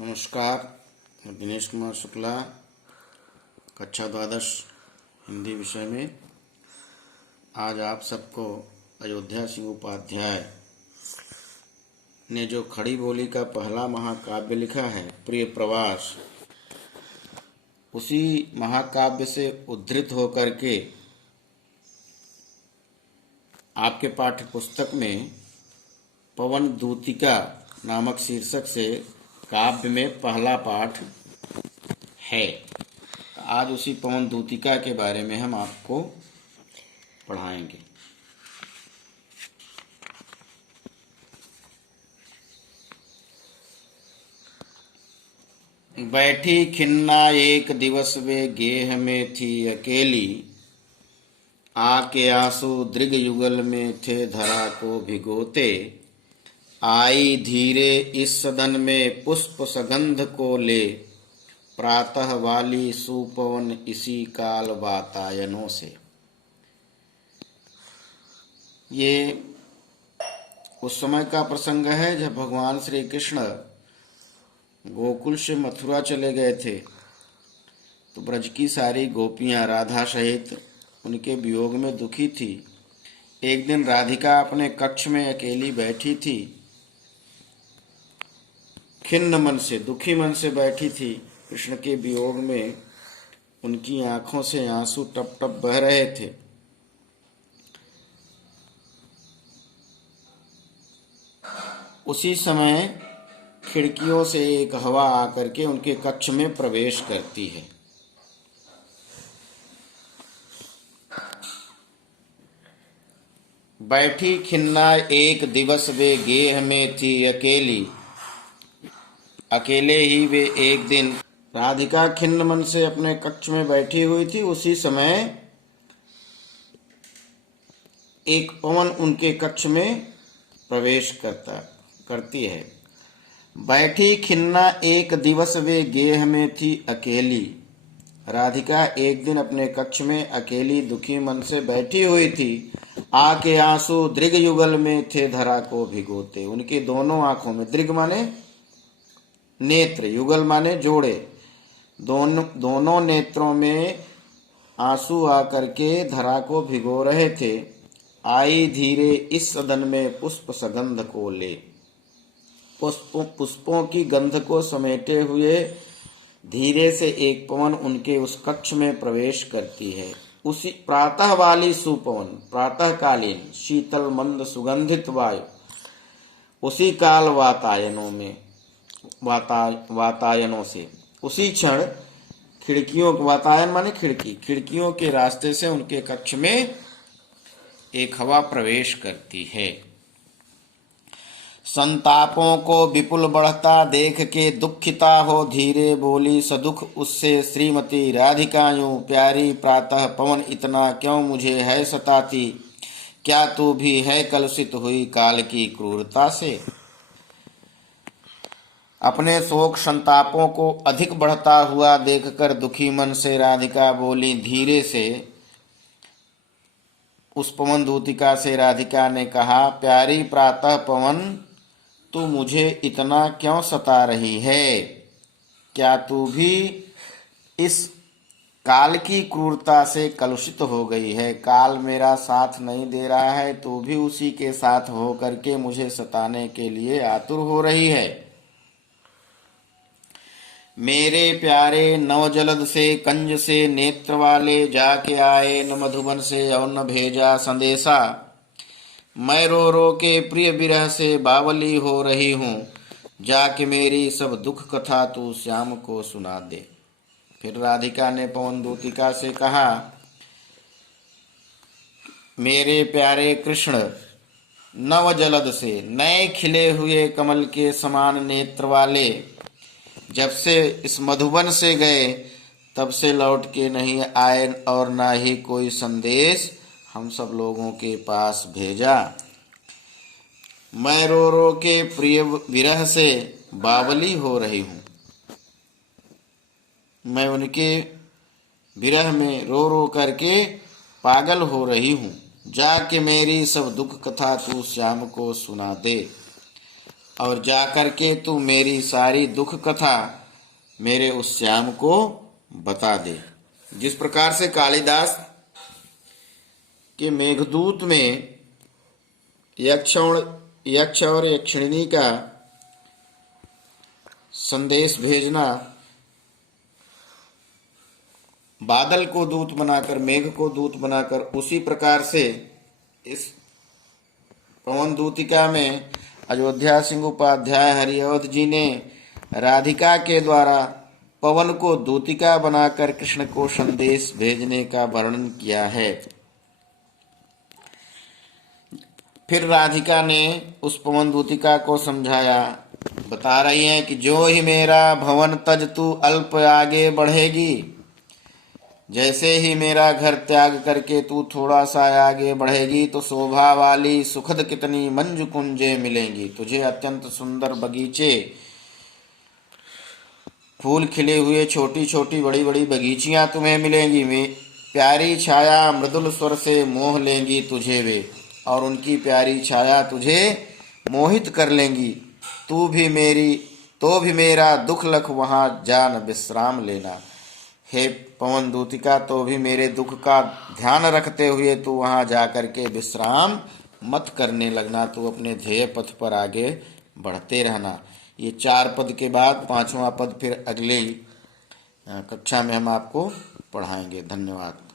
नमस्कार। मैं दिनेश कुमार शुक्ला, कक्षा द्वादश हिंदी विषय में आज आप सबको अयोध्या सिंह उपाध्याय ने जो खड़ी बोली का पहला महाकाव्य लिखा है प्रिय प्रवास, उसी महाकाव्य से उद्धृत होकर के आपके पाठ्य पुस्तक में पवन दूतिका नामक शीर्षक से काव्य में पहला पाठ है। आज उसी पवन दूतिका के बारे में हम आपको पढ़ाएंगे। बैठी खिन्ना एक दिवस वे गेह में थी अकेली, आके आंसू दृग युगल में थे धरा को भिगोते, आई धीरे इस सदन में पुष्प सगंध को ले, प्रातः वाली सुपवन इसी काल वातायनों से। ये उस समय का प्रसंग है जब भगवान श्री कृष्ण गोकुल से मथुरा चले गए थे, तो ब्रज की सारी गोपियां राधा सहित उनके वियोग में दुखी थी। एक दिन राधिका अपने कक्ष में अकेली बैठी थी, खिन्न मन से, दुखी मन से बैठी थी। कृष्ण के वियोग में उनकी आंखों से आंसू टप टप बह रहे थे। उसी समय खिड़कियों से एक हवा आकर के उनके कक्ष में प्रवेश करती है। बैठी खिन्ना एक दिवस वे गेह में थी अकेली, अकेले ही वे एक दिन। राधिका खिन्न मन से अपने कक्ष में बैठी हुई थी। उसी समय एक पवन उनके कक्ष में प्रवेश करती है। बैठी खिन्ना एक दिवस वे गेह में थी अकेली। राधिका एक दिन अपने कक्ष में अकेली दुखी मन से बैठी हुई थी। आके आंसू दृग युगल में थे धरा को भिगोते। उनकी दोनों आंखों में, दृग माने नेत्र, युगल माने जोड़े, दोनों नेत्रों में आंसू आकर के धरा को भिगो रहे थे। आई धीरे इस सदन में पुष्प सगंध को ले। पुष्पों की गंध को समेटे हुए धीरे से एक पवन उनके उस कक्ष में प्रवेश करती है। उसी प्रातः वाली सुपवन, प्रातःकालीन शीतल मंद सुगंधित वायु, उसी काल वातायनों से, उसी क्षण खिड़कियों, वातायन माने खिड़की, खिड़कियों के रास्ते से उनके कक्ष में एक हवा प्रवेश करती है। संतापों को विपुल बढ़ता देख के दुखिता हो धीरे बोली सदुख उससे श्रीमती राधिका यूं, प्यारी प्रातः पवन इतना क्यों मुझे है सताती, क्या तू भी है कलुषित हुई काल की क्रूरता से। अपने शोक संतापों को अधिक बढ़ता हुआ देखकर दुखी मन से राधिका बोली धीरे से। उस पवन दूतिका से राधिका ने कहा, प्यारी प्रातः पवन, तू मुझे इतना क्यों सता रही है, क्या तू भी इस काल की क्रूरता से कलुषित हो गई है। काल मेरा साथ नहीं दे रहा है, तू भी उसी के साथ हो करके मुझे सताने के लिए आतुर हो रही है। मेरे प्यारे नवजलद से कंज से नेत्र वाले जाके आए न मधुबन से और न भेजा संदेशा। मैं रो रो के प्रिय विरह से बावली हो रही हूँ, जाके मेरी सब दुख कथा तू श्याम को सुना दे। फिर राधिका ने पवन दूतिका से कहा, मेरे प्यारे कृष्ण, नवजलद से, नए खिले हुए कमल के समान नेत्र वाले, जब से इस मधुबन से गए तब से लौट के नहीं आए और ना ही कोई संदेश हम सब लोगों के पास भेजा। मैं रो रो के प्रिय विरह से बावली हो रही हूँ। मैं उनके विरह में रो रो करके पागल हो रही हूँ। जाके मेरी सब दुख कथा तू श्याम को सुना दे। और जा करके तू मेरी सारी दुख कथा मेरे उस श्याम को बता दे। जिस प्रकार से कालिदास के मेघदूत में यक्ष और यक्षिणी का संदेश भेजना, बादल को दूत बनाकर, मेघ को दूत बनाकर, उसी प्रकार से इस पवन दूतिका में अयोध्या सिंह उपाध्याय हरिअवध जी ने राधिका के द्वारा पवन को दूतिका बनाकर कृष्ण को संदेश भेजने का वर्णन किया है। फिर राधिका ने उस पवन दूतिका को समझाया, बता रही हैं कि जो ही मेरा भवन तज तू अल्प आगे बढ़ेगी, जैसे ही मेरा घर त्याग करके तू थोड़ा सा आगे बढ़ेगी तो शोभा वाली सुखद कितनी मंजू कुंजे मिलेंगी। तुझे अत्यंत सुंदर बगीचे, फूल खिले हुए छोटी छोटी बड़ी बड़ी बगीचियां तुम्हें मिलेंगी। प्यारी छाया मृदुल स्वर से मोह लेंगी तुझे वे, और उनकी प्यारी छाया तुझे मोहित कर लेंगी। तो भी मेरा दुख लख वहां जान विश्राम लेना। हे पवन दूतिका, तो भी मेरे दुख का ध्यान रखते हुए तू वहां जाकर के विश्राम मत करने लगना, तू अपने ध्येय पथ पर आगे बढ़ते रहना। ये 4 पद के बाद 5वां पद फिर अगले कक्षा में हम आपको पढ़ाएंगे। धन्यवाद।